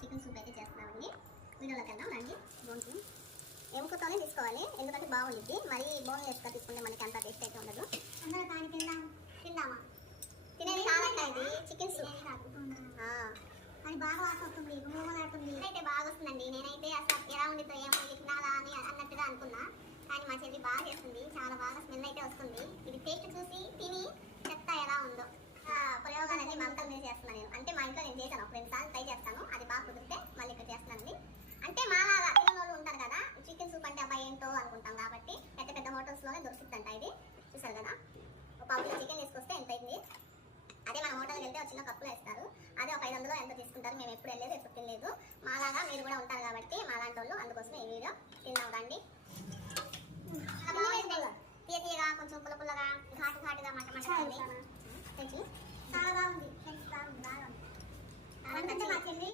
Chicken soup అయితే చేస్తున్నామండి. వీడియోలోకి వెళ్దాం రండి. బోన్కి ఎముకతోనే తీసుకోవాలి, ఎందుకంటే బాగుండిద్ది. మరి బోన్ వేసుకొని తీసుకుంటే మనకి అంత టేస్ట్ అయితే ఉండదు. అందరూ దాన్ని తిందామా? తినేది కాదంట, ఇది చికెన్ సూప్. అది బాగా వాసన వస్తుంది, మూమలాడుతుంది. అయితే బాగా వస్తుందండి. నేనైతే అసలు ఎలా ఉండిద్దో ఏమో ఇది తినాలా అని అన్నట్టుగా అనుకున్నా. కానీ మా చెల్లి బాగా చేస్తుంది, చాలా బాగా స్మెల్ అయితే వస్తుంది. ఇది టేస్ట్ చూసి తిని చెప్తా ఎలా ఉందో. ప్రయోగాలు అనేది మా అంతా మీద చేస్తున్నాను నేను. అంటే మా ఇంట్లో నేను చేశాను, ఒక 2 సార్లు ట్రై చేస్తాను. అది బాగా కుదిరితే మళ్ళీ ఇక్కడ చేస్తున్నానండి. అంటే మాలాగా తినోళ్ళు ఉంటారు కదా, చికెన్ సూప్ అంటే అబ్బాయి ఏంటో అనుకుంటాం కాబట్టి పెద్ద పెద్ద హోటల్స్లోనే దొరుకుతుందంట ఇది. చూసారు కదా, ఒక పావు కిలో చికెన్ తీసుకొస్తే ఎంత అయింది. అదే మన హోటల్కి వెళ్తే చిన్న కప్పులో ఇస్తారు. అదే ఒక 500 ఎంత తీసుకుంటారు. మేము ఎప్పుడు వెళ్ళలేదు, ఎప్పుడు తినలేదు. మాలాగా మీరు కూడా ఉంటారు కాబట్టి మాలాంటి వాళ్ళు, అందుకోసం ఈ వీడియో. తిన్నాం రండి. తీయగా కొంచెం పుల్ల పుల్లగా ఘాటుగా మటమట చాలా బాగుంది. బాగా ఉంది. మా చెల్లి